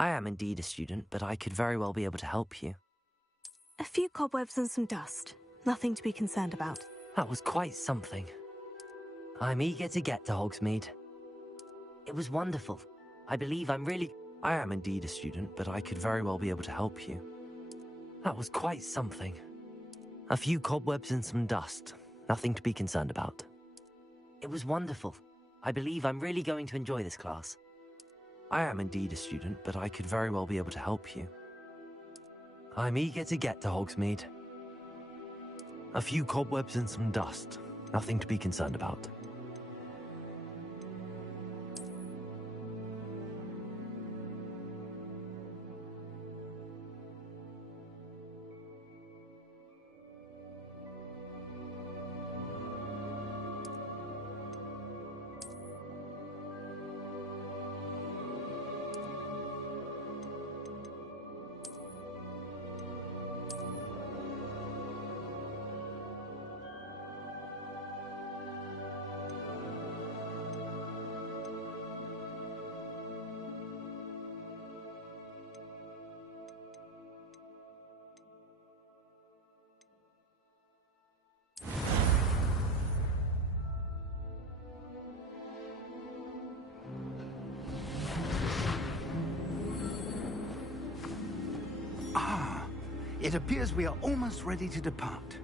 I am indeed a student, but I could very well be able to help you. A few cobwebs and some dust. Nothing to be concerned about. That was quite something. I'm eager to get to Hogsmeade. It was wonderful. I believe I'm really... I am indeed a student, but I could very well be able to help you. That was quite something. A few cobwebs and some dust. Nothing to be concerned about. It was wonderful. I believe I'm really going to enjoy this class. I am indeed a student, but I could very well be able to help you. I'm eager to get to Hogsmeade. A few cobwebs and some dust. Nothing to be concerned about. It appears we are almost ready to depart.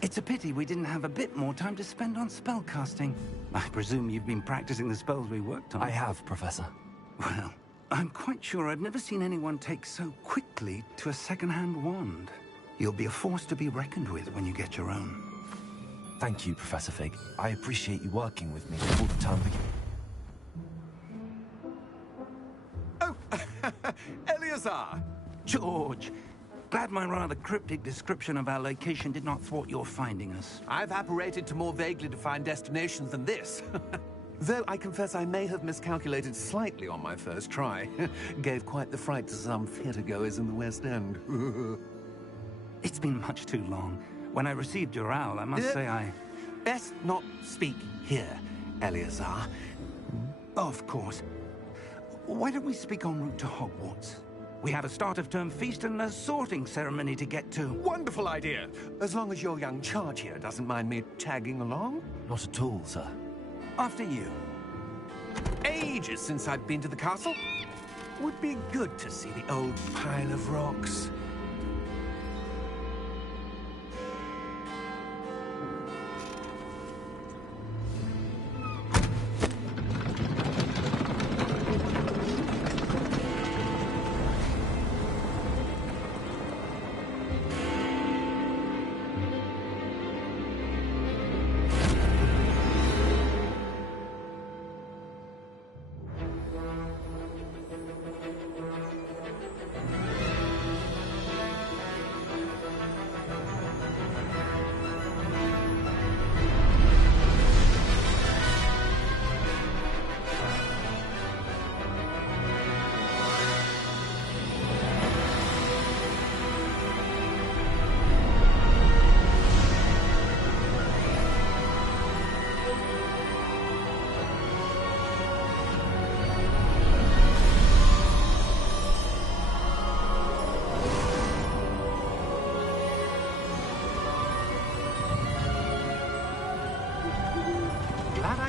It's a pity we didn't have a bit more time to spend on spellcasting. I presume you've been practicing the spells we worked on. I have, Professor. Well, I'm quite sure I've never seen anyone take so quickly to a second-hand wand. You'll be a force to be reckoned with when you get your own. Thank you, Professor Fig. I appreciate you working with me all the time. Oh, Eleazar! George, glad my rather cryptic description of our location did not thwart your finding us. I've apparated to more vaguely defined destinations than this. Though I confess I may have miscalculated slightly on my first try. Gave quite the fright to some theatergoers in the West End. It's been much too long. When I received your owl, I must say I... Best not speak here, Eleazar. Of course. Why don't we speak en route to Hogwarts? We have a start-of-term feast and a sorting ceremony to get to. Wonderful idea! As long as your young charge here doesn't mind me tagging along. Not at all, sir. After you. Ages since I've been to the castle. Would be good to see the old pile of rocks.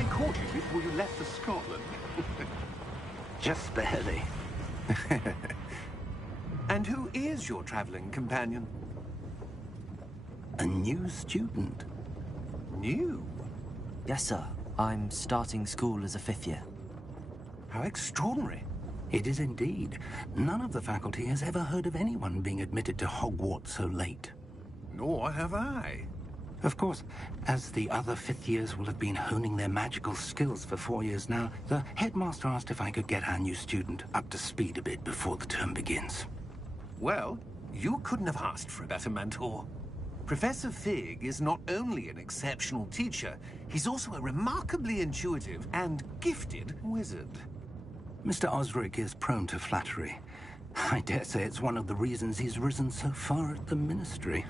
Caught you before you left for Scotland. Just barely. And who is your traveling companion? A new student. New? Yes, sir. I'm starting school as a 5th year. How extraordinary. It is indeed. None of the faculty has ever heard of anyone being admitted to Hogwarts so late. Nor have I. Of course, as the other fifth years will have been honing their magical skills for 4 years now, the headmaster asked if I could get our new student up to speed a bit before the term begins. Well, you couldn't have asked for a better mentor. Professor Fig is not only an exceptional teacher, he's also a remarkably intuitive and gifted wizard. Mr. Osric is prone to flattery. I dare say it's one of the reasons he's risen so far at the Ministry.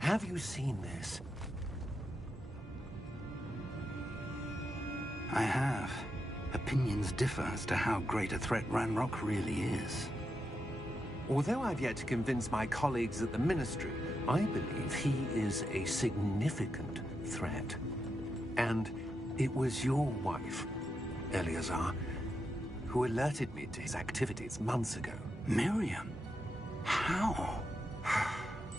Have you seen this? I have. Opinions differ as to how great a threat Ranrock really is. Although I've yet to convince my colleagues at the Ministry, I believe he is a significant threat. And it was your wife, Eleazar, who alerted me to his activities months ago. Miriam? How?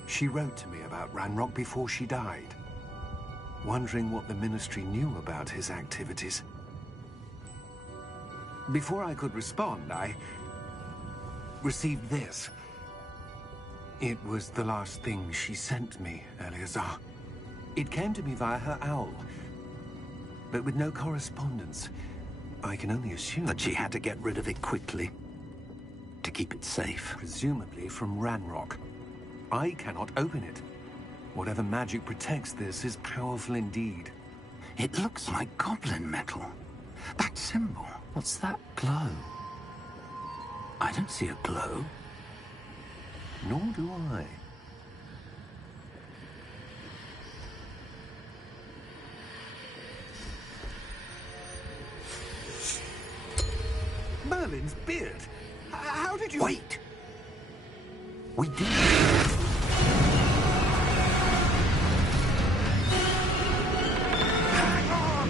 She wrote to me about Ranrock before she died, wondering what the Ministry knew about his activities. Before I could respond, I received this. It was the last thing she sent me, Eleazar. It came to me via her owl, but with no correspondence. I can only assume That she had to get rid of it quickly, to keep it safe. presumably from Ranrock. I cannot open it. Whatever magic protects this is powerful indeed. It looks like goblin metal. That symbol. What's that glow? I don't see a glow. Nor do I. Merlin's beard. How did you... Wait! We did. Hang on!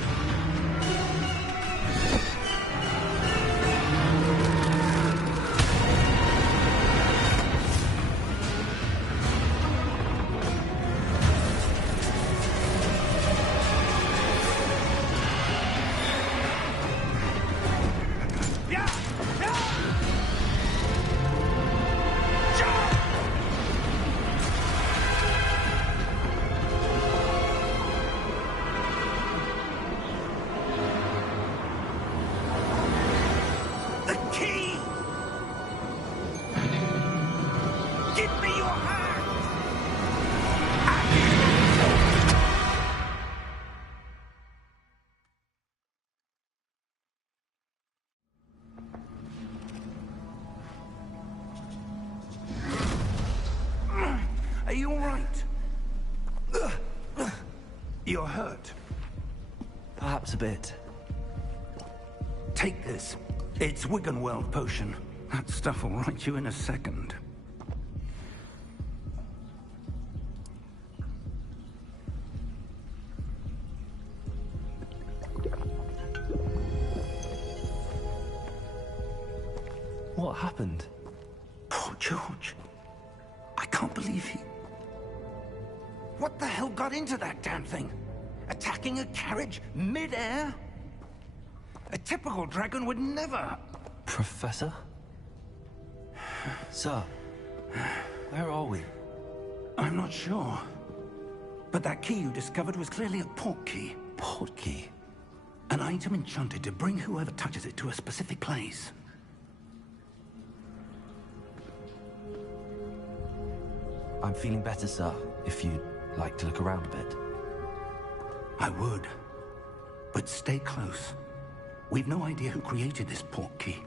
Yeah! Yeah! Jump! The key! Give me your hand! Are you all right? You're hurt. Perhaps a bit. Take this. It's Wiggenweld potion. That stuff will right you in a second. What happened? Poor George. I can't believe he... What the hell got into that damn thing? Attacking a carriage mid-air? A typical dragon would never... Professor? Sir, where are we? I'm not sure. But that key you discovered was clearly a portkey. Portkey? An item enchanted to bring whoever touches it to a specific place. I'm feeling better, sir, if you'd like to look around a bit. I would. But stay close. We've no idea who created this portkey.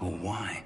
Or why.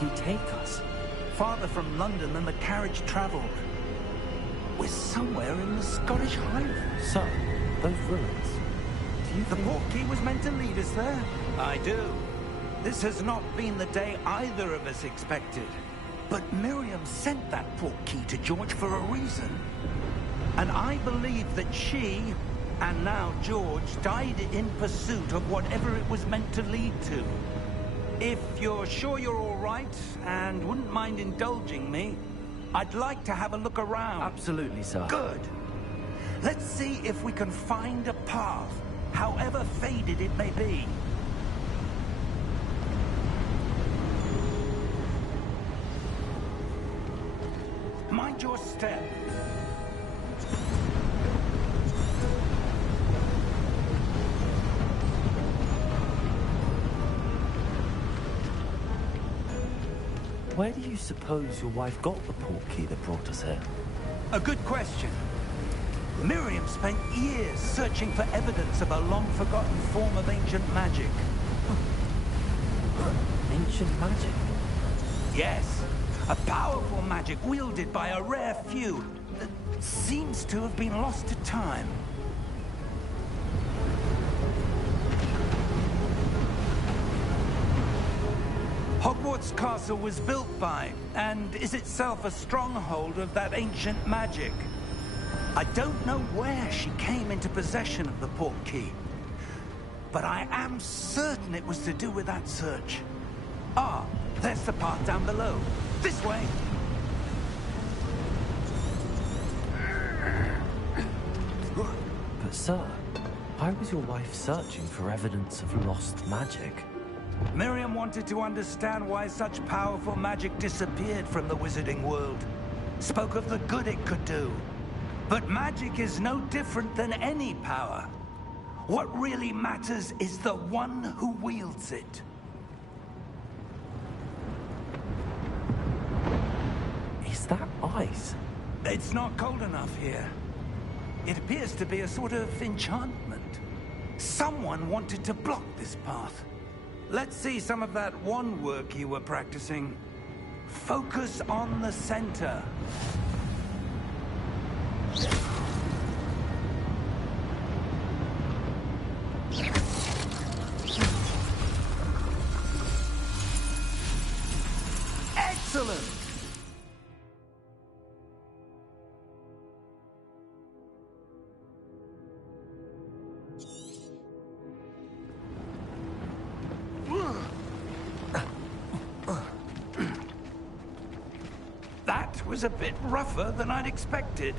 portkey take us? Farther from London than the carriage travelled. We're somewhere in the Scottish Highlands. Sir, those ruins. Do you The think... portkey was meant to lead us there? I do. This has not been the day either of us expected. But Miriam sent that portkey to George for a reason. And I believe that she, and now George, died in pursuit of whatever it was meant to lead to. If you're sure you're all right, and wouldn't mind indulging me, I'd like to have a look around. Absolutely, sir. Good. Let's see if we can find a path, however faded it may be. Mind your step. Where do you suppose your wife got the portkey that brought us here? A good question. Miriam spent years searching for evidence of a long-forgotten form of ancient magic. Ancient magic? Yes, a powerful magic wielded by a rare few that seems to have been lost to time. Hogwarts Castle was built by, and is itself a stronghold of that ancient magic. I don't know where she came into possession of the portkey, but I am certain it was to do with that search. Ah, there's the path down below. This way! But sir, why was your wife searching for evidence of lost magic? Miriam wanted to understand why such powerful magic disappeared from the wizarding world. Spoke of the good it could do. But magic is no different than any power. What really matters is the one who wields it. Is that ice? It's not cold enough here. It appears to be a sort of enchantment. Someone wanted to block this path. Let's see some of that wand work you were practicing. Focus on the center. Excellent! That was a bit rougher than I'd expected.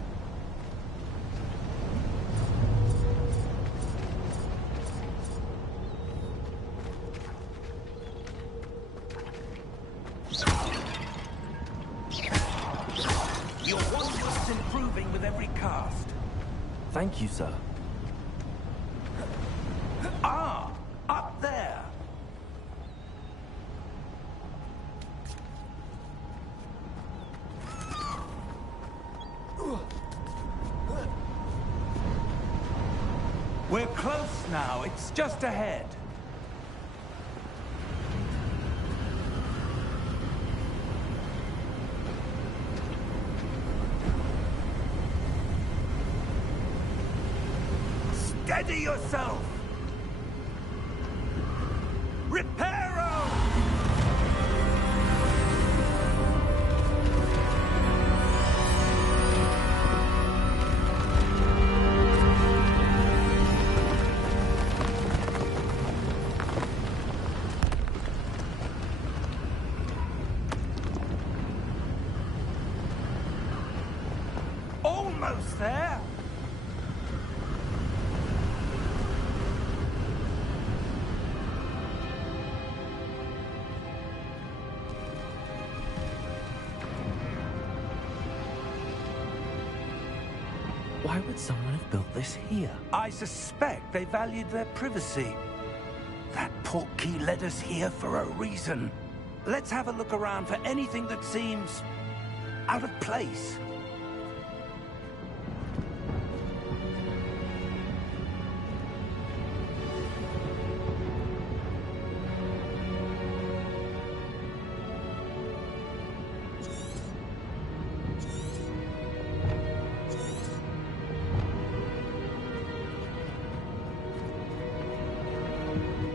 Your wand was improving with every cast. Thank you, sir. Ah, up there. We're close now. It's just ahead. Steady yourself! Reparo! Almost there! Why would someone have built this here? I suspect they valued their privacy. That portkey led us here for a reason. Let's have a look around for anything that seems out of place.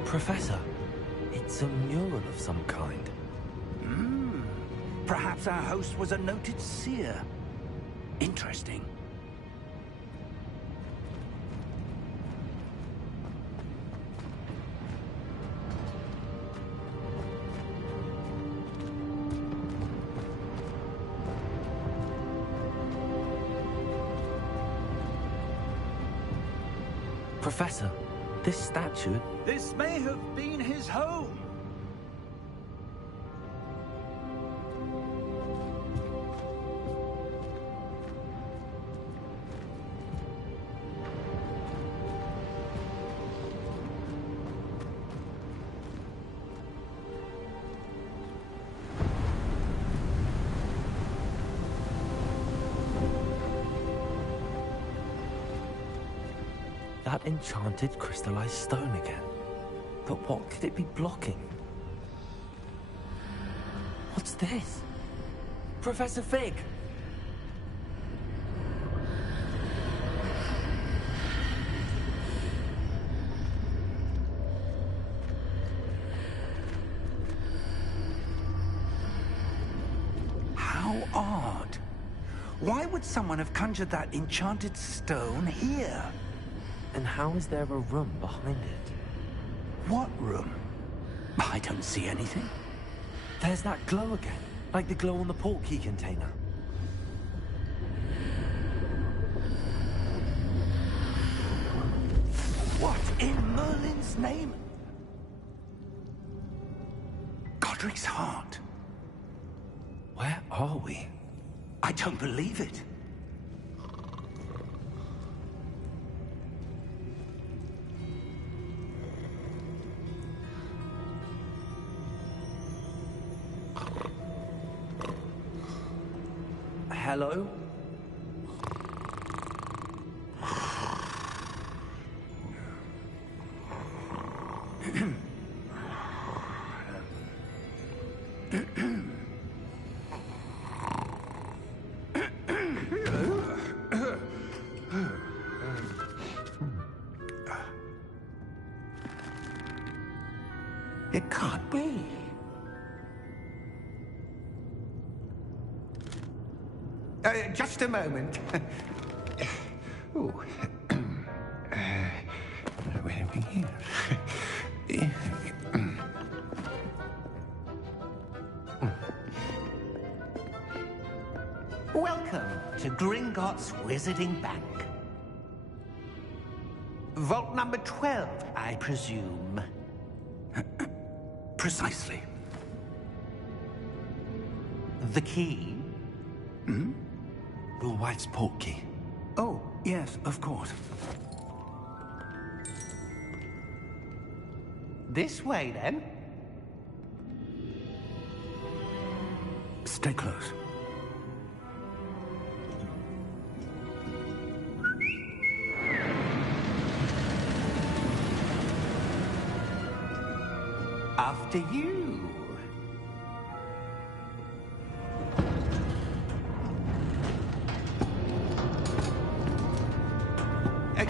Professor, it's a mural of some kind. Perhaps our host was a noted seer. Interesting. Professor, this statue... This may have been his home. That enchanted crystallized stone again. But what could it be blocking? What's this? Professor Fig! How odd. Why would someone have conjured that enchanted stone here? And how is there a room behind it? What room? I don't see anything. There's that glow again, like the glow on the portkey container. What in Merlin's name? Godric's heart. Where are we? I don't believe it. Hello? It can't be. Just a moment. Ooh. Where are we here? Welcome to Gringotts Wizarding Bank. Vault number 12, I presume. Precisely. The key? Your wife's portkey. Oh, yes, of course. This way, then. Stay close. After you.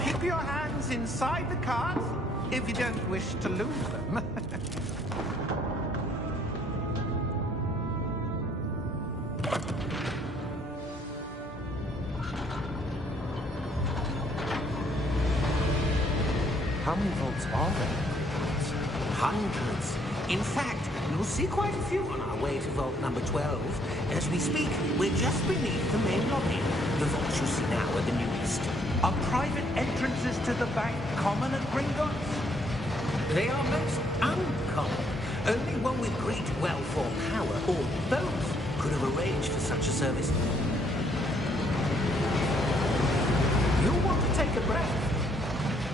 Keep your hands inside the cart if you don't wish to lose them. How many vaults are there? Hundreds. In fact, you'll see quite a few on our way to vault number 12. As we speak, we're just beneath the main lobby. The vaults you see now are the newest. Are private entrances to the bank common at Gringotts? They are most uncommon. Only one with great wealth or power, or both, could have arranged for such a service. You'll want to take a breath.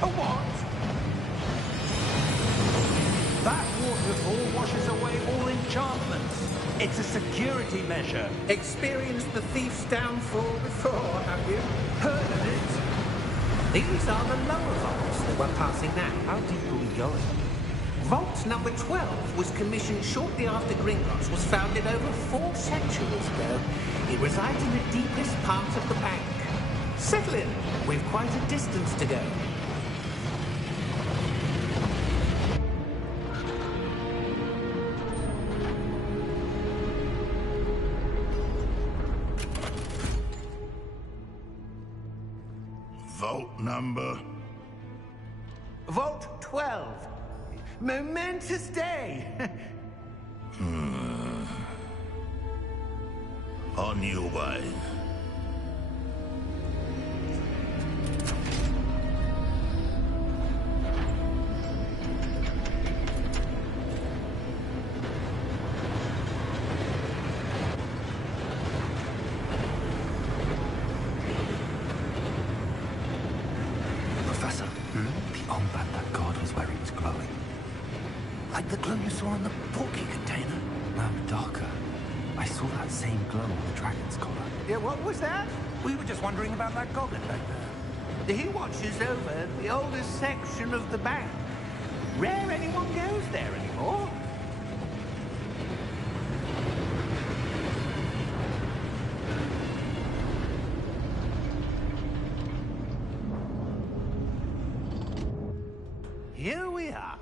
A what? That waterfall washes away all enchantments. It's a security measure. Experienced the thief's downfall before, have you? Heard of it? These are the lower vaults that we're passing now. How deep are we going? Vault number 12 was commissioned shortly after Gringotts was founded over 4 centuries ago. It resides in the deepest part of the bank. Settle in. We've quite a distance to go. vault number? Vault 12. Momentous day. On your way. Professor, the armband that guard was wearing was glowing. Like the glow you saw in the porky container. No, darker. I saw that same glow on the dragon's collar. Yeah, what was that? We were just wondering about that goblin back there. He watches over the oldest section of the bank. Rare anyone goes there anymore. Here we are.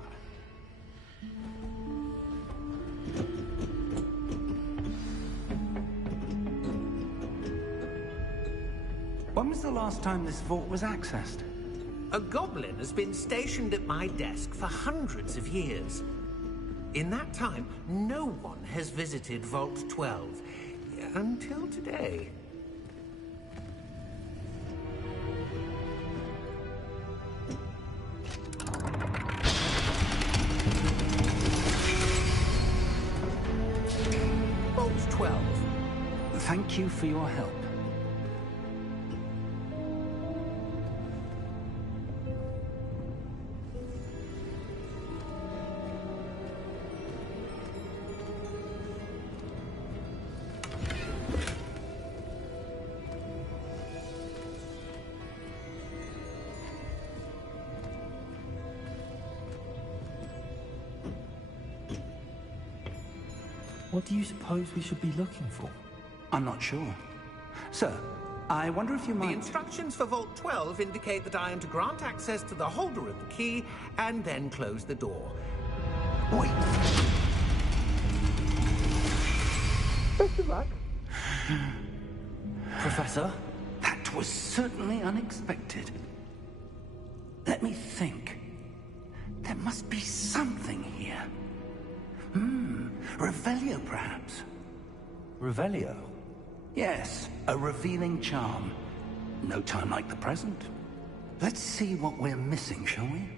When was the last time this vault was accessed? A goblin has been stationed at my desk for hundreds of years. In that time, no one has visited Vault 12. Until today. Vault 12. Thank you for your help. What do you suppose we should be looking for? I'm not sure. Sir, I wonder if you The might... instructions for Vault 12 indicate that I am to grant access to the holder of the key and then close the door. Wait. Best of luck. Professor? That was certainly unexpected. Let me think. There must be something here. Revelio, perhaps. Revelio? Yes, a revealing charm. No time like the present. Let's see what we're missing, shall we?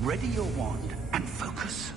Ready your wand and focus.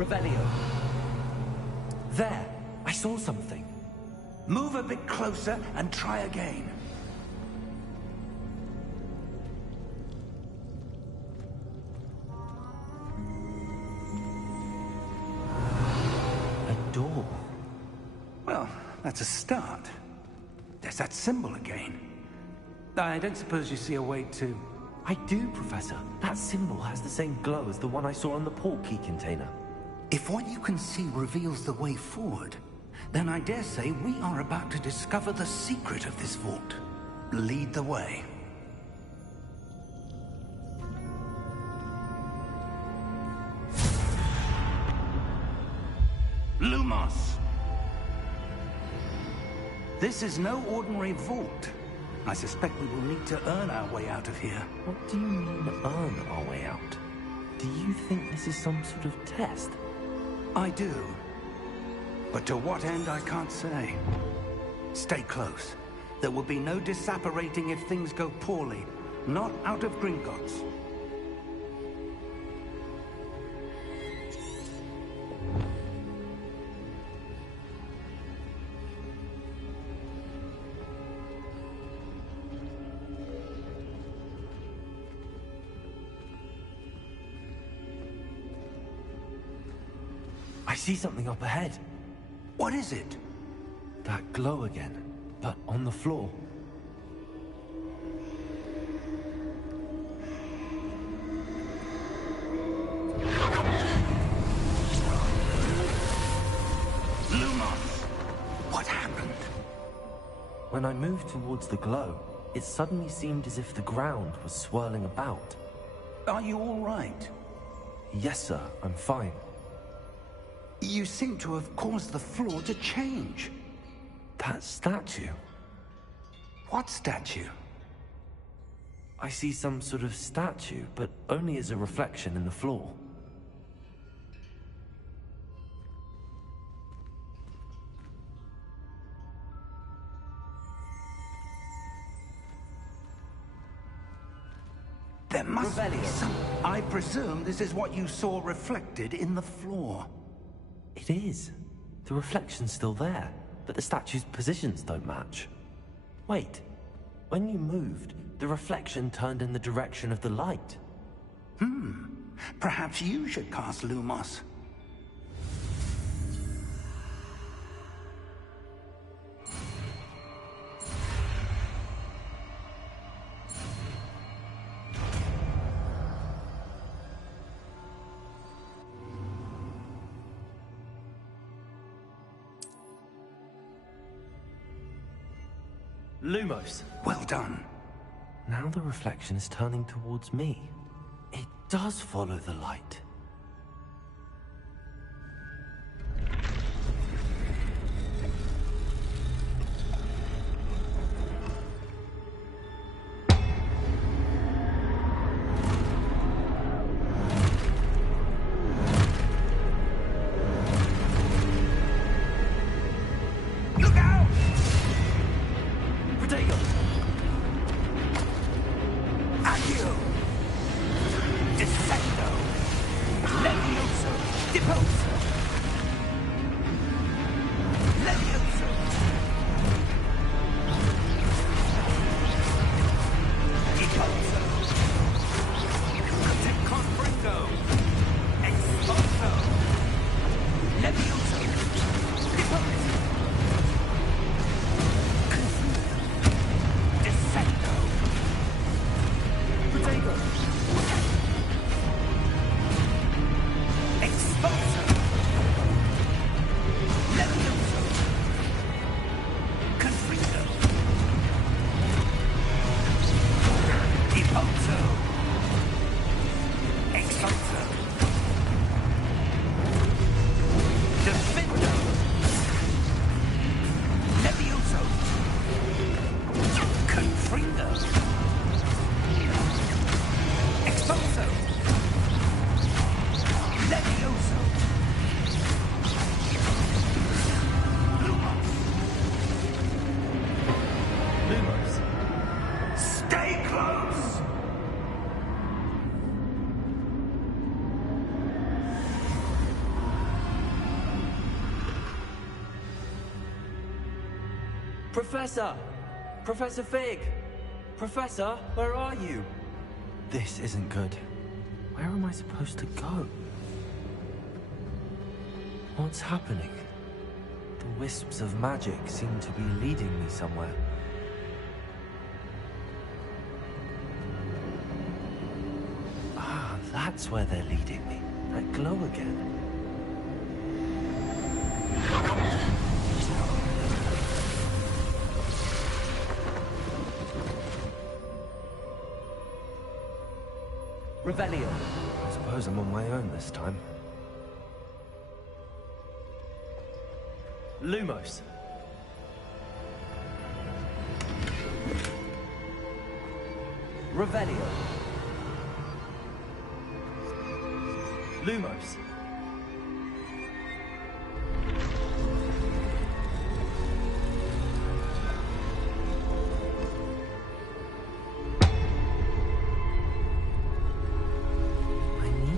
Revelio. There! I saw something. Move a bit closer and try again. A door. Well, that's a start. There's that symbol again. I don't suppose you see a way to... I do, Professor. That symbol has the same glow as the one I saw on the port key container. If what you can see reveals the way forward, then I dare say we are about to discover the secret of this vault. Lead the way. Lumos! This is no ordinary vault. I suspect we will need to earn our way out of here. What do you mean, earn our way out? Do you think this is some sort of test? I do. But to what end, I can't say. Stay close. There will be no disapparating if things go poorly. Not out of Gringotts. I see something up ahead. What is it? That glow again, but on the floor. Lumos! What happened? When I moved towards the glow, it suddenly seemed as if the ground was swirling about. Are you all right? Yes, sir, I'm fine. You seem to have caused the floor to change. That statue? What statue? I see some sort of statue, but only as a reflection in the floor. There must be some... I presume this is what you saw reflected in the floor. It is. The reflection's still there, but the statue's positions don't match. Wait. When you moved, the reflection turned in the direction of the light. Perhaps you should cast Lumos. Lumos! Well done. Now the reflection is turning towards me. It does follow the light. Look out! Protego! Accio! Descendo! Levioso! Deposo! Levioso! Deposo! Protect Confringo! Exposo! Levioso! Deposo! Descendo! Protego! Exposo! Levioso! Confringo! Deposo! Exposo! Defendo! Levioso! Confringo! Exposo! Levioso! Lumos! Lumos! Stay close! Professor! Professor Fig! Professor, where are you? This isn't good. Where am I supposed to go? What's happening? The wisps of magic seem to be leading me somewhere. Ah, that's where they're leading me. That glow again. Revelio. I suppose I'm on my own this time. Lumos. Revelio. Lumos.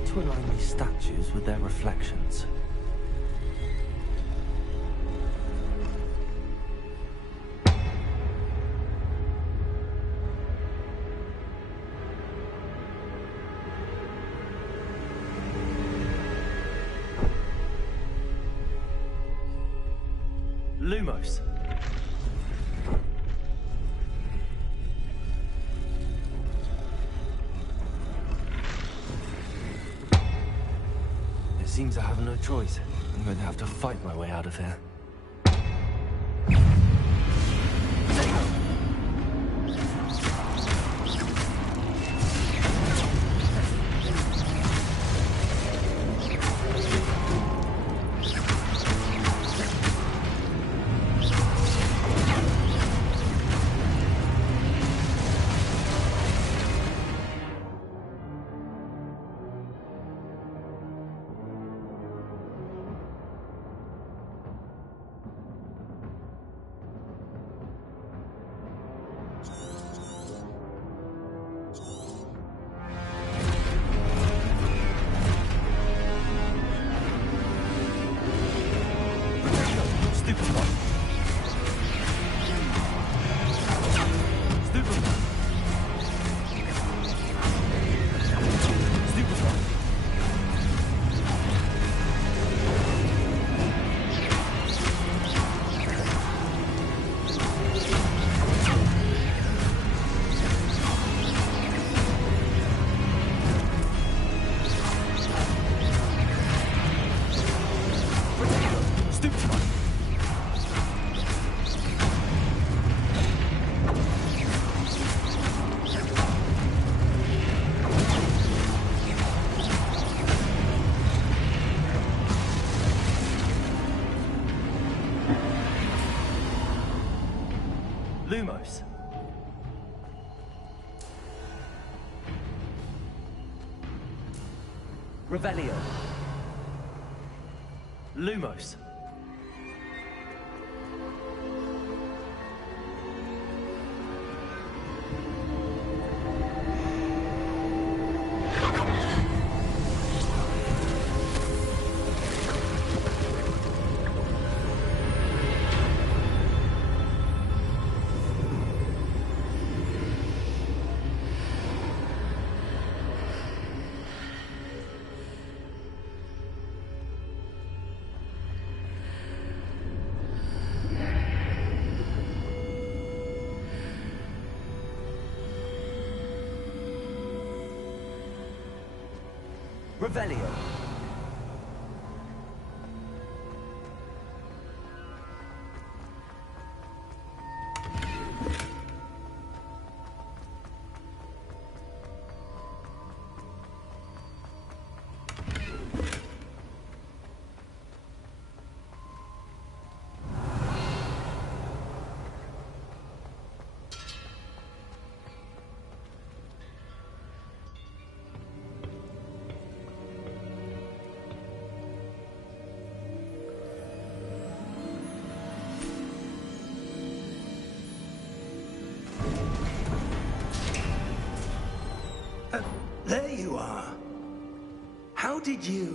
To align these statues with their reflections. Lumos. Seems I have no choice. I'm going to have to fight my way out of here. Lumos. Revelio. Lumos. Revelio. There you are. How did you...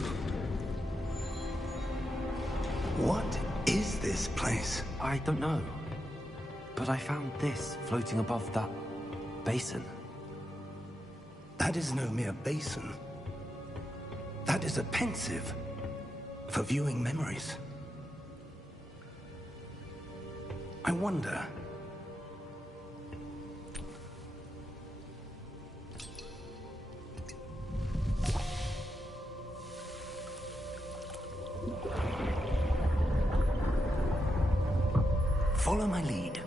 What is this place? I don't know. But I found this floating above that basin. That is no mere basin. That is a pensive for viewing memories. I wonder... Follow my lead.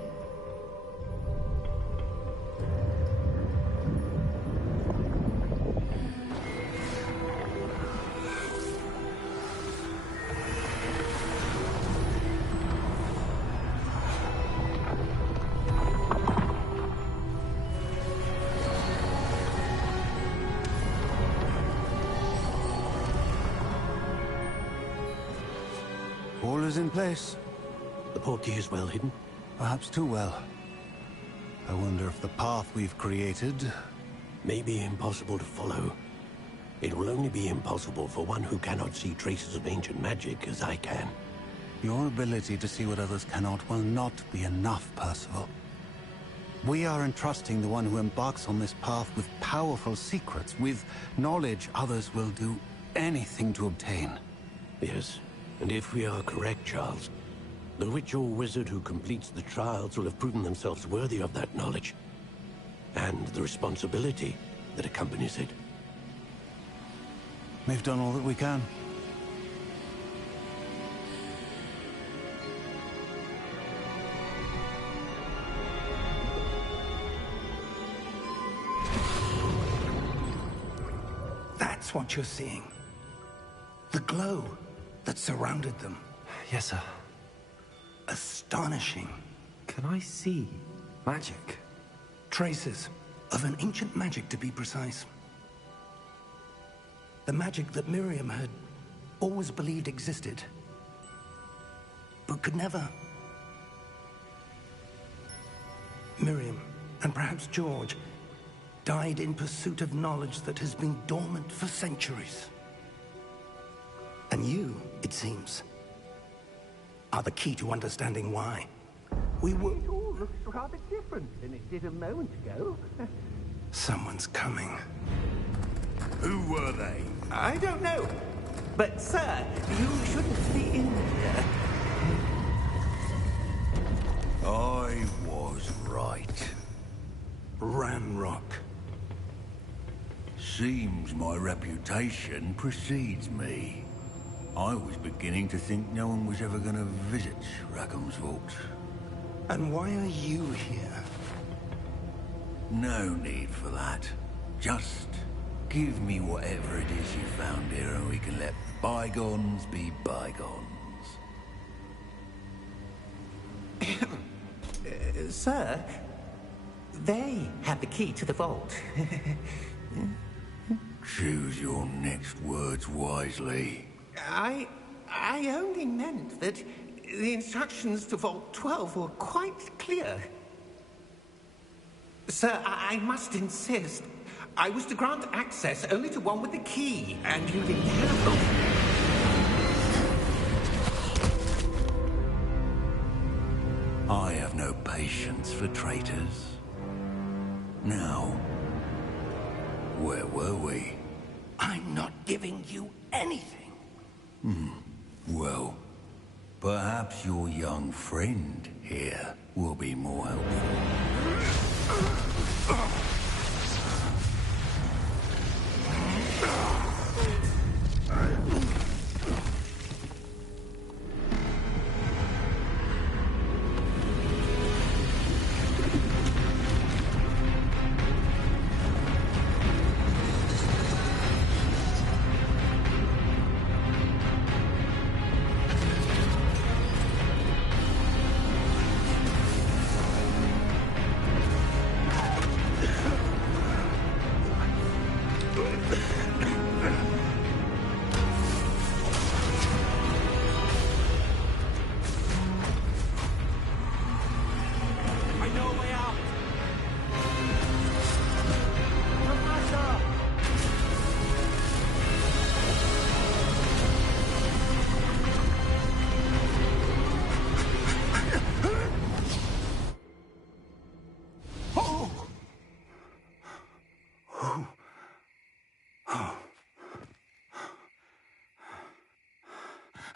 All is in place. The portkey is well hidden. Perhaps too well. I wonder if the path we've created... May be impossible to follow. It will only be impossible for one who cannot see traces of ancient magic as I can. Your ability to see what others cannot will not be enough, Percival. We are entrusting the one who embarks on this path with powerful secrets, with knowledge others will do anything to obtain. Yes, and if we are correct, Charles, the witch or wizard who completes the trials will have proven themselves worthy of that knowledge, and the responsibility that accompanies it. We've done all that we can. That's what you're seeing. The glow that surrounded them. Yes, sir. Astonishing. Can I see magic? Traces of an ancient magic, to be precise. The magic that Miriam had always believed existed, but could never. Miriam, and perhaps George, died in pursuit of knowledge that has been dormant for centuries. And you, it seems, are the key to understanding why. We were... It all looks rather different than it did a moment ago. Someone's coming. Who were they? I don't know. But, sir, you shouldn't be in here. I was right. Ranrock. Seems my reputation precedes me. I was beginning to think no one was ever going to visit Rackham's vault. And why are you here? No need for that. Just give me whatever it is you found here and we can let bygones be bygones. Sir, they have the key to the vault. Choose your next words wisely. I only meant that the instructions to Vault 12 were quite clear. Sir, I must insist. I was to grant access only to one with the key, and you didn't have them. I have no patience for traitors. Now, where were we? I'm not giving you anything. Well, perhaps your young friend here will be more helpful.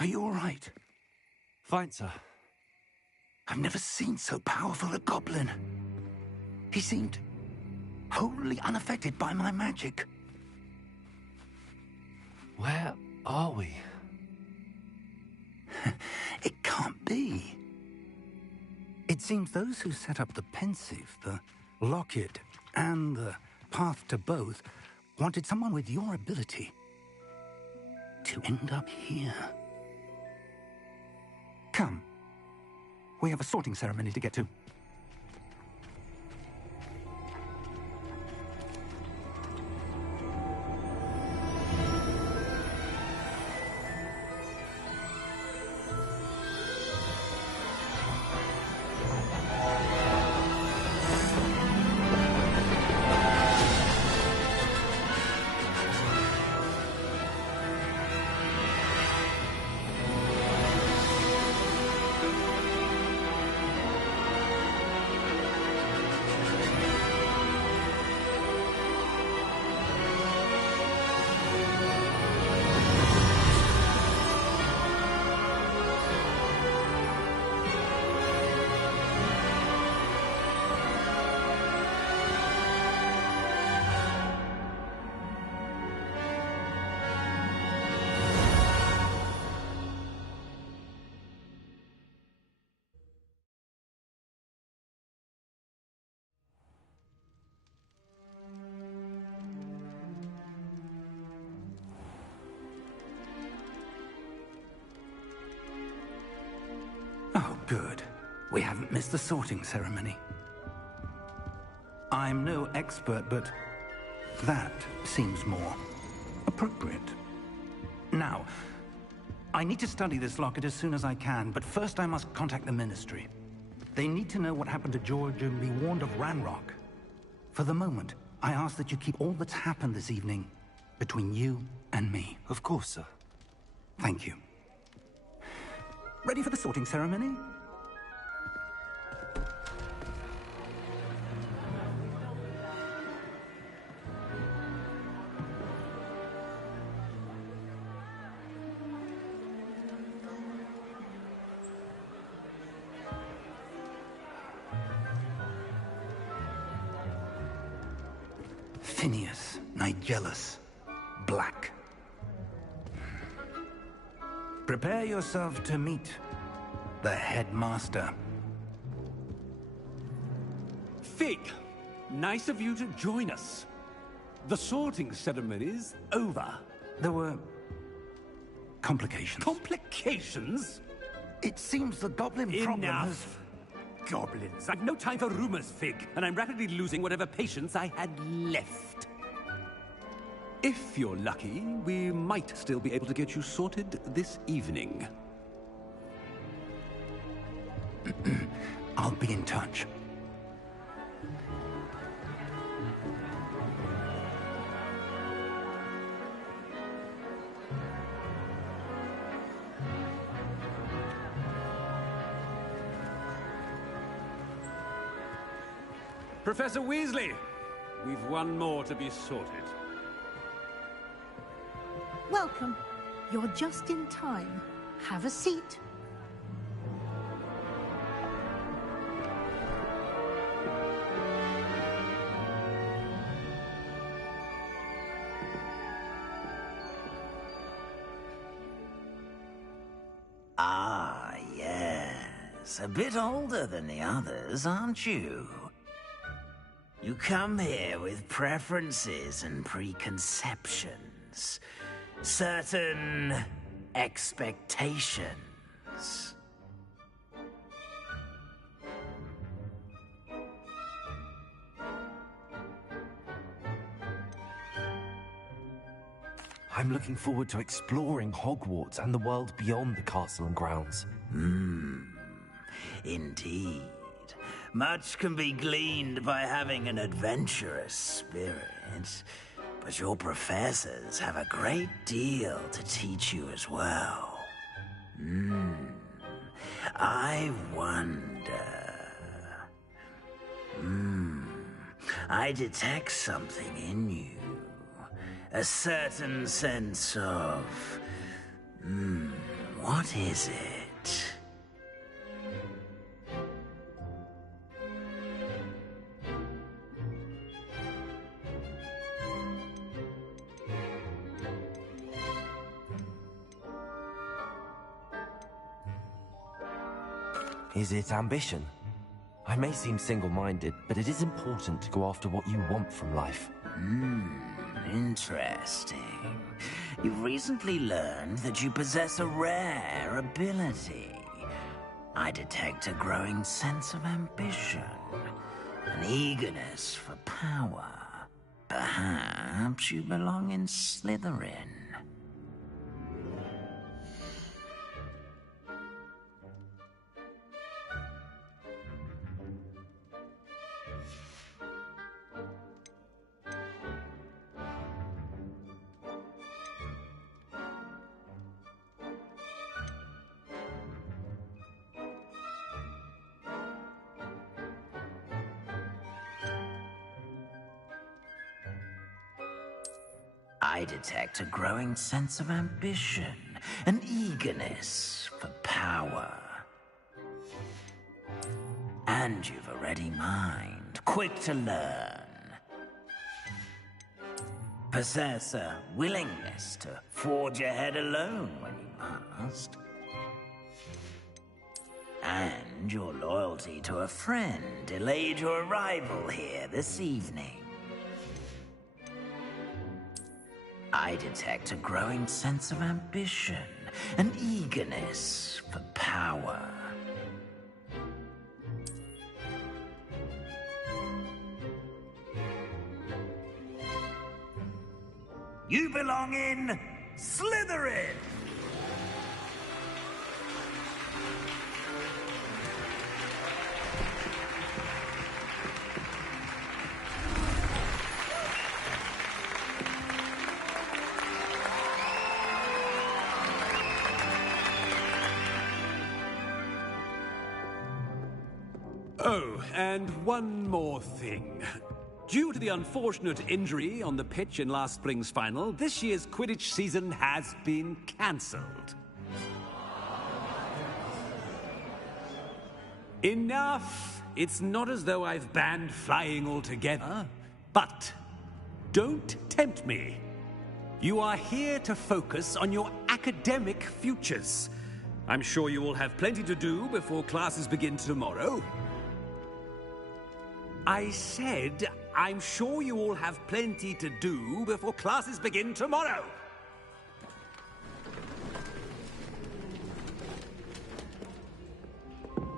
Are you all right? Fine, sir. I've never seen so powerful a goblin. He seemed wholly unaffected by my magic. Where are we? It can't be. It seems those who set up the pensive, the locket, and the path to both wanted someone with your ability to end up here. Come. We have a sorting ceremony to get to. Oh, good. We haven't missed the sorting ceremony. I'm no expert, but that seems more appropriate. Now, I need to study this locket as soon as I can, but first I must contact the Ministry. They need to know what happened to George and be warned of Ranrock. For the moment, I ask that you keep all that's happened this evening between you and me. Of course, sir. Thank you. Ready for the sorting ceremony? Phineas Nigellus Black. Prepare yourself to meet the headmaster. Fig, nice of you to join us. The sorting ceremony's over. There were complications. Complications? It seems the goblin problem has... Enough! Goblins. I've no time for rumors, Fig, and I'm rapidly losing whatever patience I had left. If you're lucky, we might still be able to get you sorted this evening. I'll be in touch. Professor Weasley, we've one more to be sorted. Welcome. You're just in time. Have a seat. Ah, yes. A bit older than the others, aren't you? You come here with preferences and preconceptions. Certain expectations. I'm looking forward to exploring Hogwarts and the world beyond the castle and grounds. Indeed. Much can be gleaned by having an adventurous spirit, but your professors have a great deal to teach you as well. I wonder... I detect something in you. A certain sense of... What is it? Is it ambition? I may seem single-minded, but it is important to go after what you want from life. Interesting. You've recently learned that you possess a rare ability. I detect a growing sense of ambition, an eagerness for power. Perhaps you belong in Slytherin. I detect a growing sense of ambition, an eagerness for power. And you've a ready mind, quick to learn. Possess a willingness to forge ahead alone when you must. And your loyalty to a friend delayed your arrival here this evening. I detect a growing sense of ambition, an eagerness for power. You belong in Slytherin! Oh, and one more thing. Due to the unfortunate injury on the pitch in last spring's final, this year's Quidditch season has been cancelled. Enough! It's not as though I've banned flying altogether. But don't tempt me. You are here to focus on your academic futures. I'm sure you will have plenty to do before classes begin tomorrow. I said, I'm sure you all have plenty to do before classes begin tomorrow.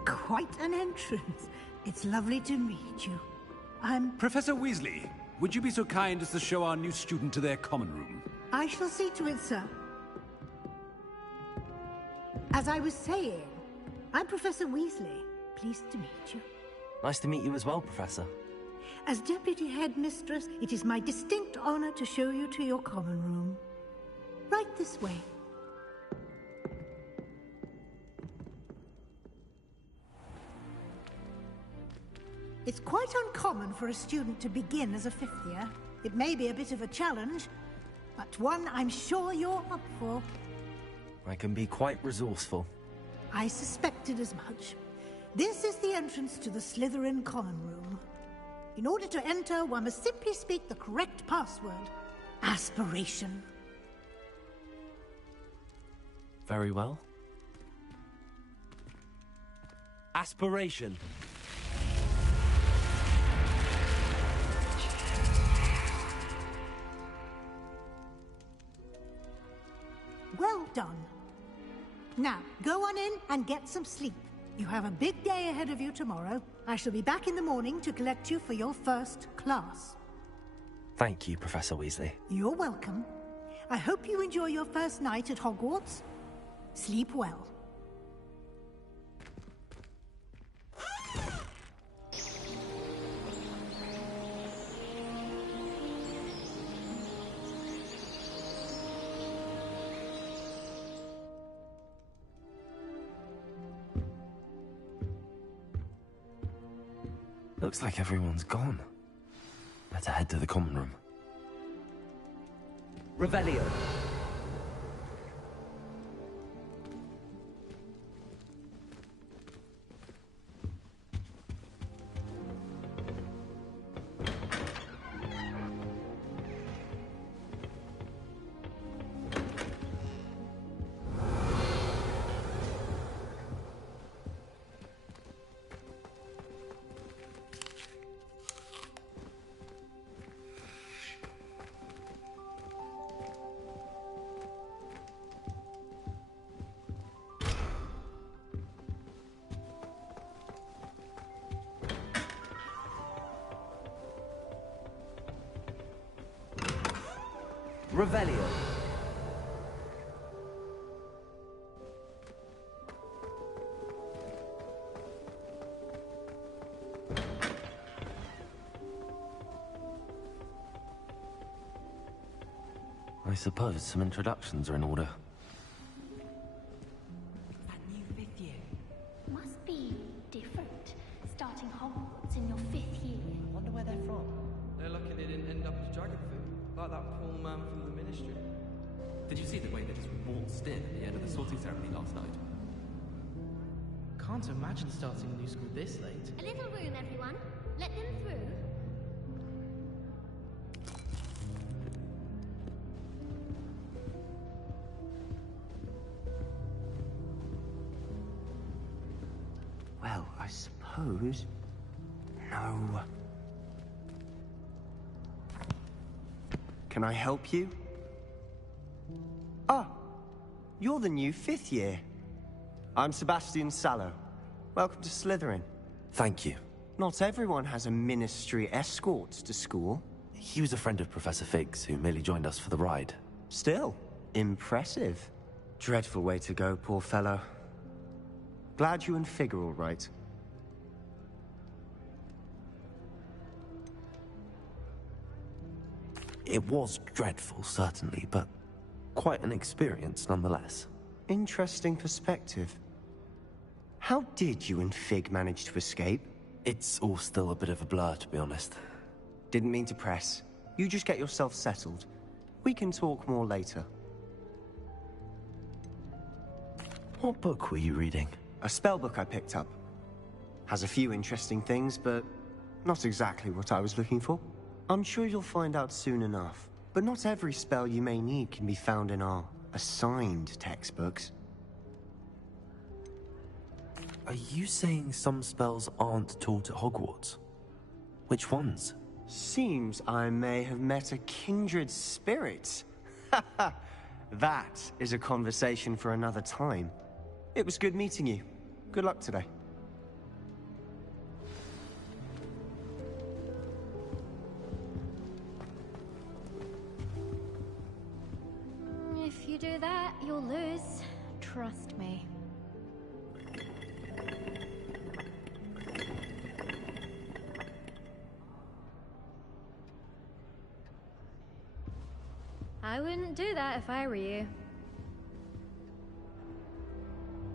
Quite an entrance. It's lovely to meet you. Professor Weasley, would you be so kind as to show our new student to their common room? I shall see to it, sir. As I was saying, I'm Professor Weasley. Pleased to meet you. Nice to meet you as well, Professor. As Deputy Headmistress, it is my distinct honor to show you to your common room. Right this way. It's quite uncommon for a student to begin as a fifth year. It may be a bit of a challenge, but one I'm sure you're up for. I can be quite resourceful. I suspected as much. This is the entrance to the Slytherin common room. In order to enter, one must simply speak the correct password. Aspiration. Very well. Aspiration. Well done. Now, go on in and get some sleep. You have a big day ahead of you tomorrow. I shall be back in the morning to collect you for your first class. Thank you, Professor Weasley. You're welcome. I hope you enjoy your first night at Hogwarts. Sleep well. Looks like everyone's gone. Better head to the common room. Revelio. Revelio. I suppose some introductions are in order. That new fifth year. Must be different. Starting Hogwarts in your 5th year. I wonder where they're from. They're lucky they didn't end up as dragon food, like that poor man from the Ministry. Did you see the way they just waltzed in at the end of the sorting ceremony last night? Can't imagine starting a new school this late. A little room, everyone. Let them through. Well, I suppose... No. Can I help you? Ah, you're the new 5th year. I'm Sebastian Sallow. Welcome to Slytherin. Thank you. Not everyone has a ministry escort to school. He was a friend of Professor Fig's who merely joined us for the ride. Still, impressive. Dreadful way to go, poor fellow. Glad you and Fig are all right. It was dreadful, certainly, but quite an experience nonetheless. Interesting perspective. How did you and Fig manage to escape? It's all still a bit of a blur, to be honest. Didn't mean to press. You just get yourself settled. We can talk more later. What book were you reading? A spell book I picked up. Has a few interesting things, but not exactly what I was looking for. I'm sure you'll find out soon enough. But not every spell you may need can be found in our assigned textbooks. Are you saying some spells aren't taught at Hogwarts? Which ones? Seems I may have met a kindred spirit. That is a conversation for another time. It was good meeting you. Good luck today. If you do that, you'll lose. Trust me. I wouldn't do that if I were you.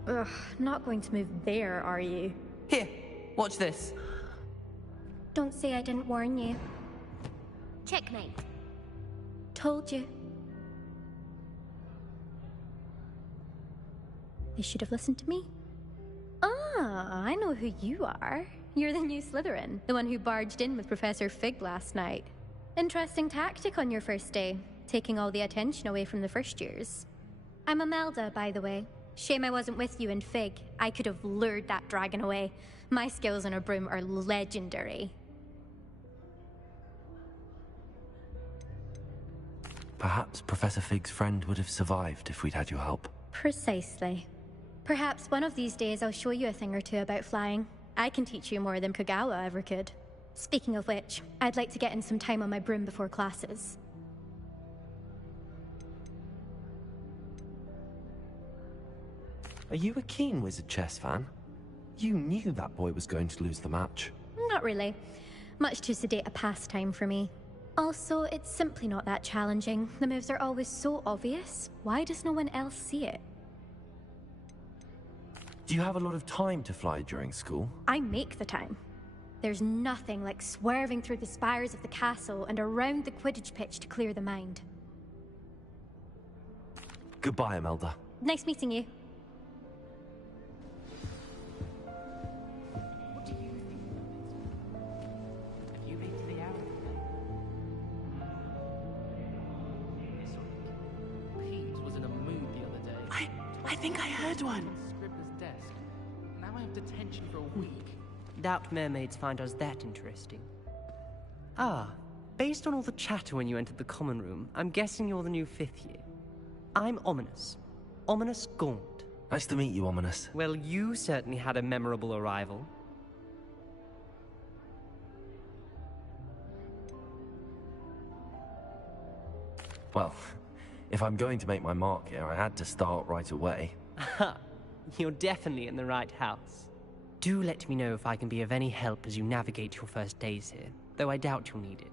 Ugh, not going to move there, are you? Here, watch this. Don't say I didn't warn you. Checkmate. Told you. They should have listened to me. Ah, I know who you are. You're the new Slytherin, the one who barged in with Professor Fig last night. Interesting tactic on your first day, taking all the attention away from the first years. I'm Imelda, by the way. Shame I wasn't with you in Fig. I could have lured that dragon away. My skills on a broom are legendary. Perhaps Professor Fig's friend would have survived if we'd had your help. Precisely. Perhaps one of these days I'll show you a thing or two about flying. I can teach you more than Kagawa ever could. Speaking of which, I'd like to get in some time on my broom before classes. Are you a keen Wizard chess fan? You knew that boy was going to lose the match. Not really. Much too sedate a pastime for me. Also, it's simply not that challenging. The moves are always so obvious. Why does no one else see it? Do you have a lot of time to fly during school? I make the time. There's nothing like swerving through the spires of the castle and around the Quidditch pitch to clear the mind. Goodbye, Imelda. Nice meeting you. I think I heard one. Scribbler's desk. Now I have detention for a week. Doubt mermaids find us that interesting. Ah, based on all the chatter when you entered the common room, I'm guessing you're the new 5th year. I'm Ominous. Ominous Gaunt. Nice to meet you, Ominous. Well, you certainly had a memorable arrival. Well, if I'm going to make my mark here, I had to start right away. Ha! You're definitely in the right house. Do let me know if I can be of any help as you navigate your first days here, though I doubt you'll need it.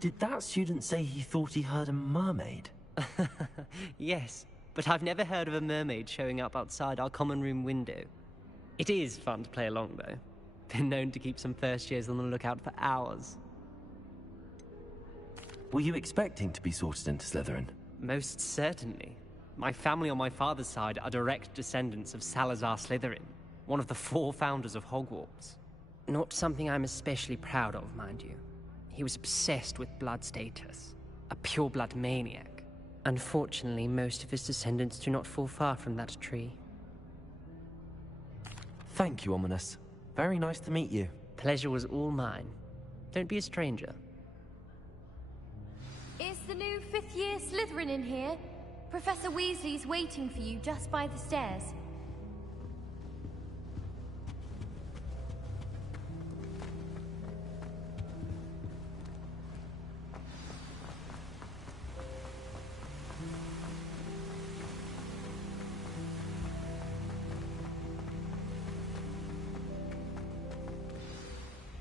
Did that student say he thought he heard a mermaid? Yes, but I've never heard of a mermaid showing up outside our common room window. It is fun to play along, though. Been known to keep some first years on the lookout for hours. Were you expecting to be sorted into Slytherin? Most certainly. My family on my father's side are direct descendants of Salazar Slytherin, one of the 4 founders of Hogwarts. Not something I'm especially proud of, mind you. He was obsessed with blood status, a pure-blood maniac. Unfortunately, most of his descendants do not fall far from that tree. Thank you, Ominous. Very nice to meet you. Pleasure was all mine. Don't be a stranger. Is the new 5th year Slytherin in here? Professor Weasley's waiting for you just by the stairs.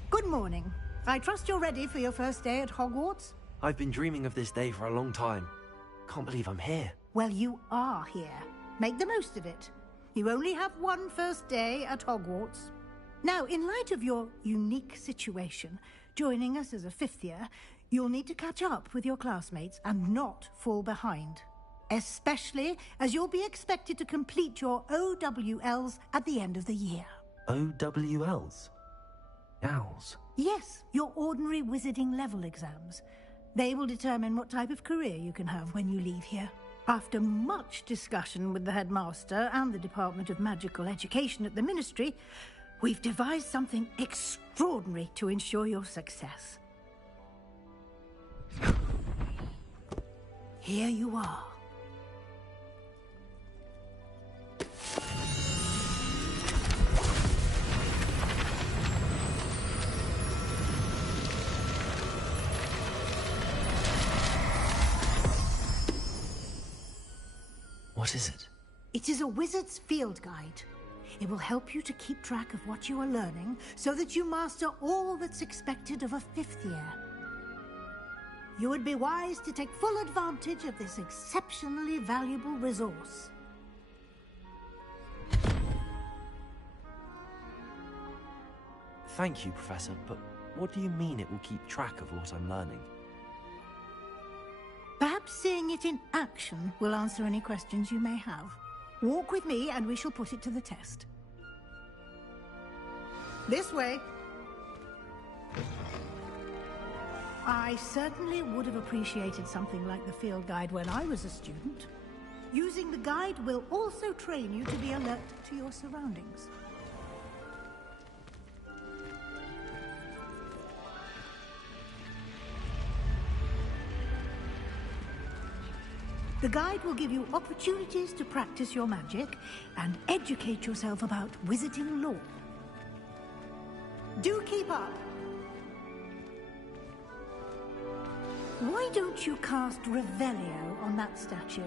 Good morning. I trust you're ready for your first day at Hogwarts? I've been dreaming of this day for a long time. Can't believe I'm here. Well, you are here. Make the most of it. You only have one first day at Hogwarts. Now, in light of your unique situation, joining us as a 5th year, you'll need to catch up with your classmates and not fall behind. Especially as you'll be expected to complete your OWLs at the end of the year. OWLs? Owls? Yes, your ordinary wizarding level exams. They will determine what type of career you can have when you leave here. After much discussion with the headmaster and the Department of Magical Education at the Ministry, we've devised something extraordinary to ensure your success. Here you are. What is it? It is a wizard's field guide. It will help you to keep track of what you are learning so that you master all that's expected of a 5th year. You would be wise to take full advantage of this exceptionally valuable resource. Thank you, Professor, but what do you mean it will keep track of what I'm learning? Perhaps seeing it in action will answer any questions you may have. Walk with me and we shall put it to the test. This way. I certainly would have appreciated something like the field guide when I was a student. Using the guide will also train you to be alert to your surroundings. The guide will give you opportunities to practice your magic and educate yourself about wizarding lore. Do keep up! Why don't you cast Revelio on that statue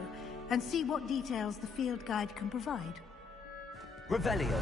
and see what details the field guide can provide? Revelio.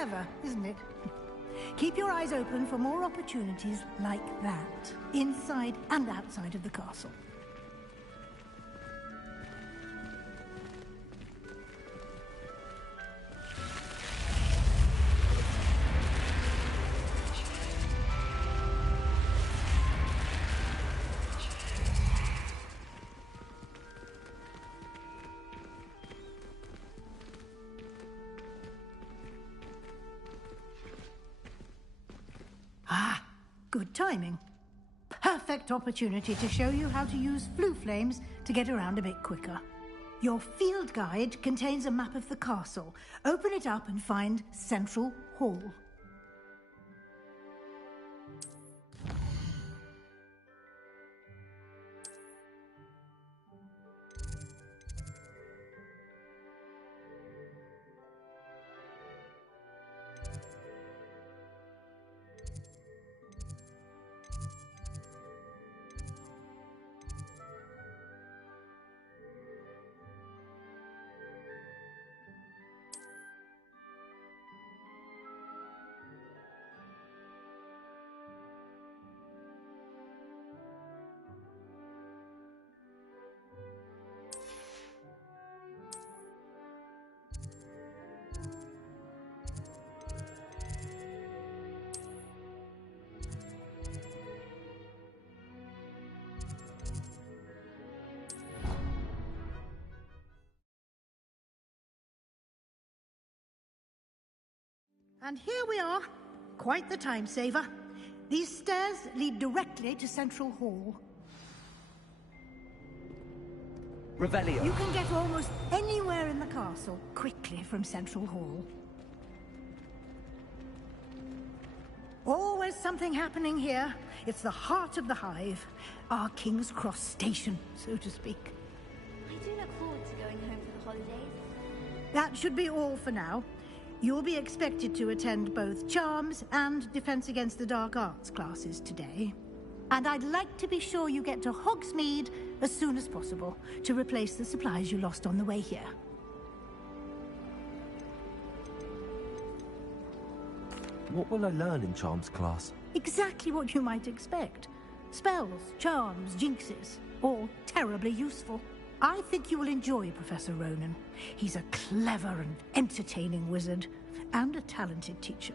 Clever, isn't it? Keep your eyes open for more opportunities like that, inside and outside of the castle. Ah, good timing. Perfect opportunity to show you how to use flue flames to get around a bit quicker. Your field guide contains a map of the castle. Open it up and find Central Hall. And here we are. Quite the time saver. These stairs lead directly to Central Hall. Revelio. You can get almost anywhere in the castle quickly from Central Hall. Always something happening here. It's the heart of the Hive. Our King's Cross station, so to speak. I do look forward to going home for the holidays. That should be all for now. You'll be expected to attend both Charms and Defense Against the Dark Arts classes today. And I'd like to be sure you get to Hogsmeade as soon as possible to replace the supplies you lost on the way here. What will I learn in Charms class? Exactly what you might expect. Spells, charms, jinxes, all terribly useful. I think you will enjoy Professor Ronan. He's a clever and entertaining wizard, and a talented teacher.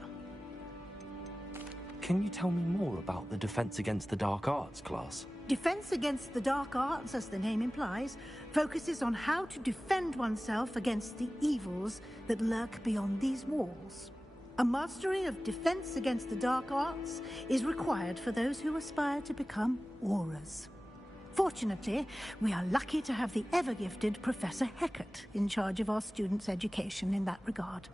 Can you tell me more about the Defense Against the Dark Arts class? Defense Against the Dark Arts, as the name implies, focuses on how to defend oneself against the evils that lurk beyond these walls. A mastery of Defense Against the Dark Arts is required for those who aspire to become Auras. Fortunately, we are lucky to have the ever-gifted Professor Hecat in charge of our students' education in that regard.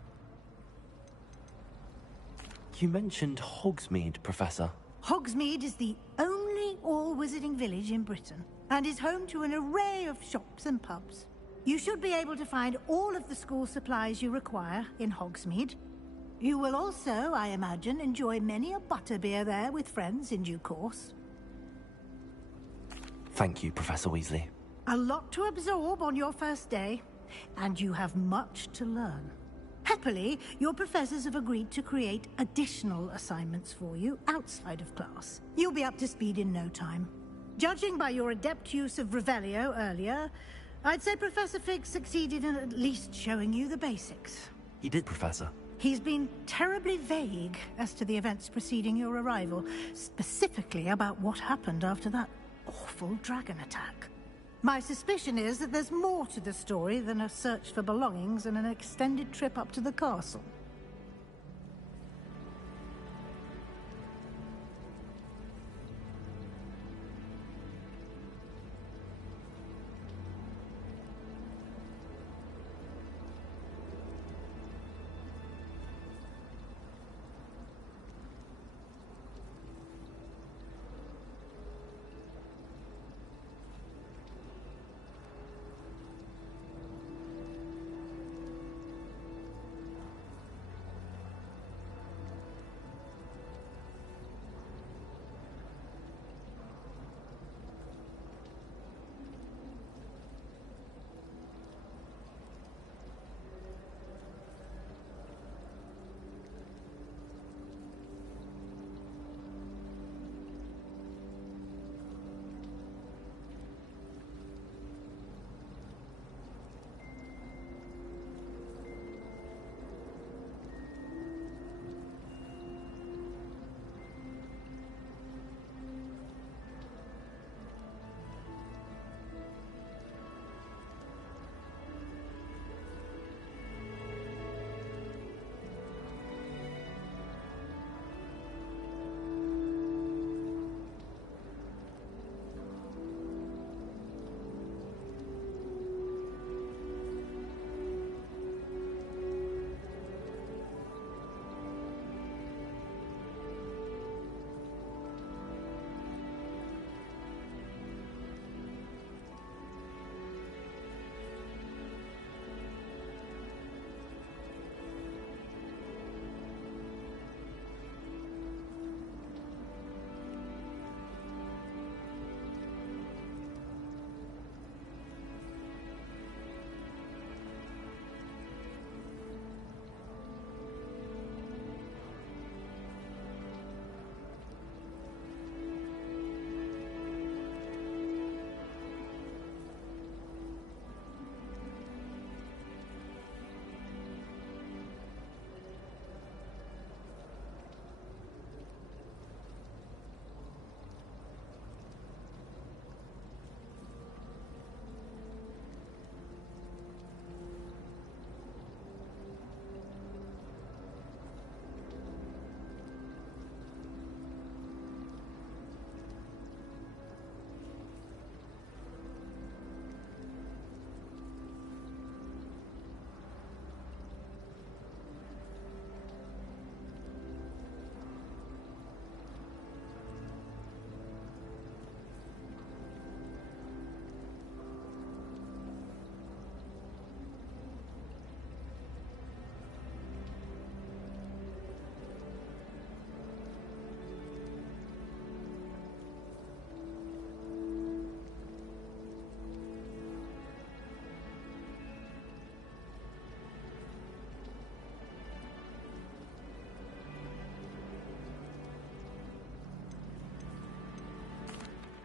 You mentioned Hogsmeade, Professor. Hogsmeade is the only all-wizarding village in Britain, and is home to an array of shops and pubs. You should be able to find all of the school supplies you require in Hogsmeade. You will also, I imagine, enjoy many a butterbeer there with friends in due course. Thank you, Professor Weasley. A lot to absorb on your first day, and you have much to learn. Happily, your professors have agreed to create additional assignments for you outside of class. You'll be up to speed in no time. Judging by your adept use of Revelio earlier, I'd say Professor Fig succeeded in at least showing you the basics. He did, Professor. He's been terribly vague as to the events preceding your arrival, specifically about what happened after that awful dragon attack. My suspicion is that there's more to the story than a search for belongings and an extended trip up to the castle.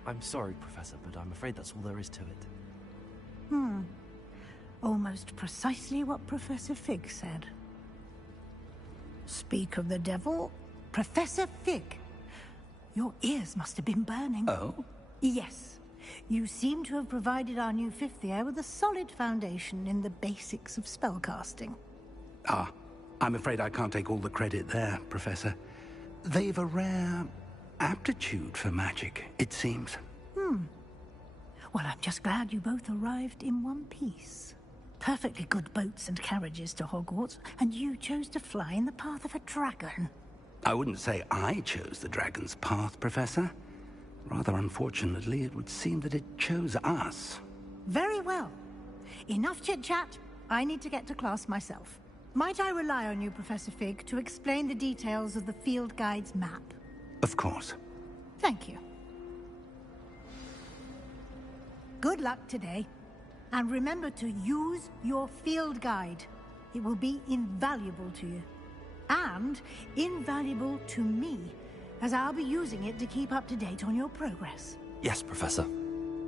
I'm sorry, Professor, but I'm afraid that's all there is to it. Almost precisely what Professor Fig said. Speak of the devil, Professor Fig. Your ears must have been burning. Oh? Yes. You seem to have provided our new fifth year with a solid foundation in the basics of spellcasting. Ah, I'm afraid I can't take all the credit there, Professor. They've a rare aptitude for magic, it seems. Well, I'm just glad you both arrived in one piece. Perfectly good boats and carriages to Hogwarts, and you chose to fly in the path of a dragon. I wouldn't say I chose the dragon's path, Professor. Rather unfortunately, it would seem that it chose us. Very well. Enough chit-chat. I need to get to class myself. Might I rely on you, Professor Fig, to explain the details of the field guide's map? Of course. Thank you. Good luck today. And remember to use your field guide. It will be invaluable to you. And invaluable to me, as I'll be using it to keep up to date on your progress. Yes, Professor.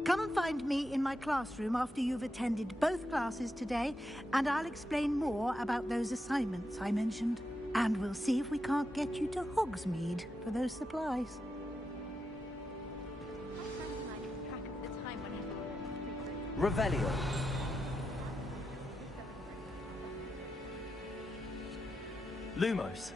Come and find me in my classroom after you've attended both classes today, and I'll explain more about those assignments I mentioned. And we'll see if we can't get you to Hogsmeade for those supplies. Revelio. Lumos.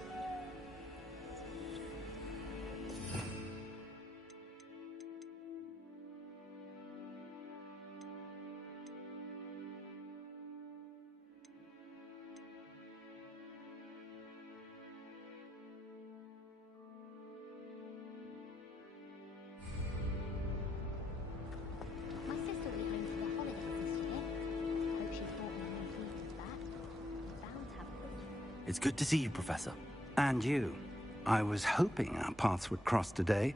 My sister will be home for the holidays this year. Hope she's brought me more food back. Bound to have a good. It's good to see you, Professor. And you. I was hoping our paths would cross today,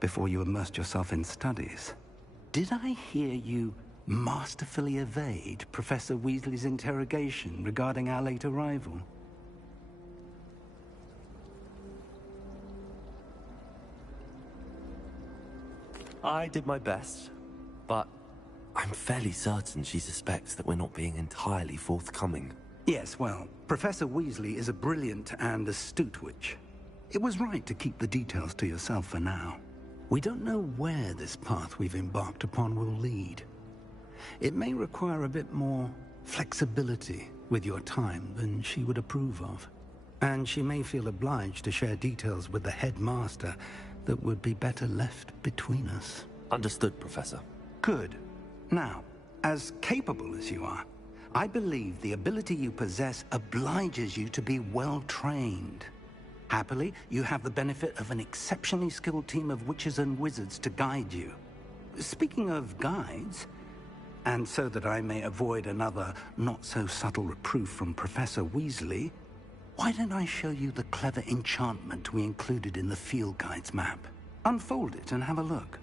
before you immersed yourself in studies. Did I hear you masterfully evade Professor Weasley's interrogation regarding our late arrival? I did my best, but I'm fairly certain she suspects that we're not being entirely forthcoming. Yes, well, Professor Weasley is a brilliant and astute witch. It was right to keep the details to yourself for now. We don't know where this path we've embarked upon will lead. It may require a bit more flexibility with your time than she would approve of. And she may feel obliged to share details with the headmaster that would be better left between us. Understood, Professor. Good. Now, as capable as you are, I believe the ability you possess obliges you to be well-trained. Happily, you have the benefit of an exceptionally skilled team of witches and wizards to guide you. Speaking of guides, and so that I may avoid another not-so-subtle reproof from Professor Weasley, why don't I show you the clever enchantment we included in the field guide's map? Unfold it and have a look.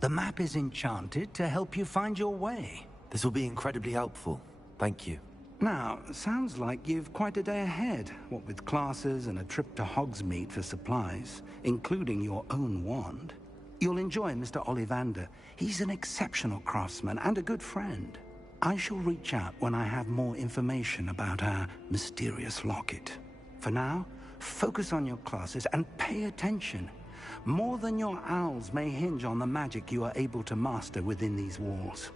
The map is enchanted to help you find your way. This will be incredibly helpful. Thank you. Now, sounds like you've quite a day ahead, what with classes and a trip to Hogsmeade for supplies, including your own wand. You'll enjoy Mr. Ollivander. He's an exceptional craftsman and a good friend. I shall reach out when I have more information about our mysterious locket. For now, focus on your classes and pay attention. More than your owls may hinge on the magic you are able to master within these walls.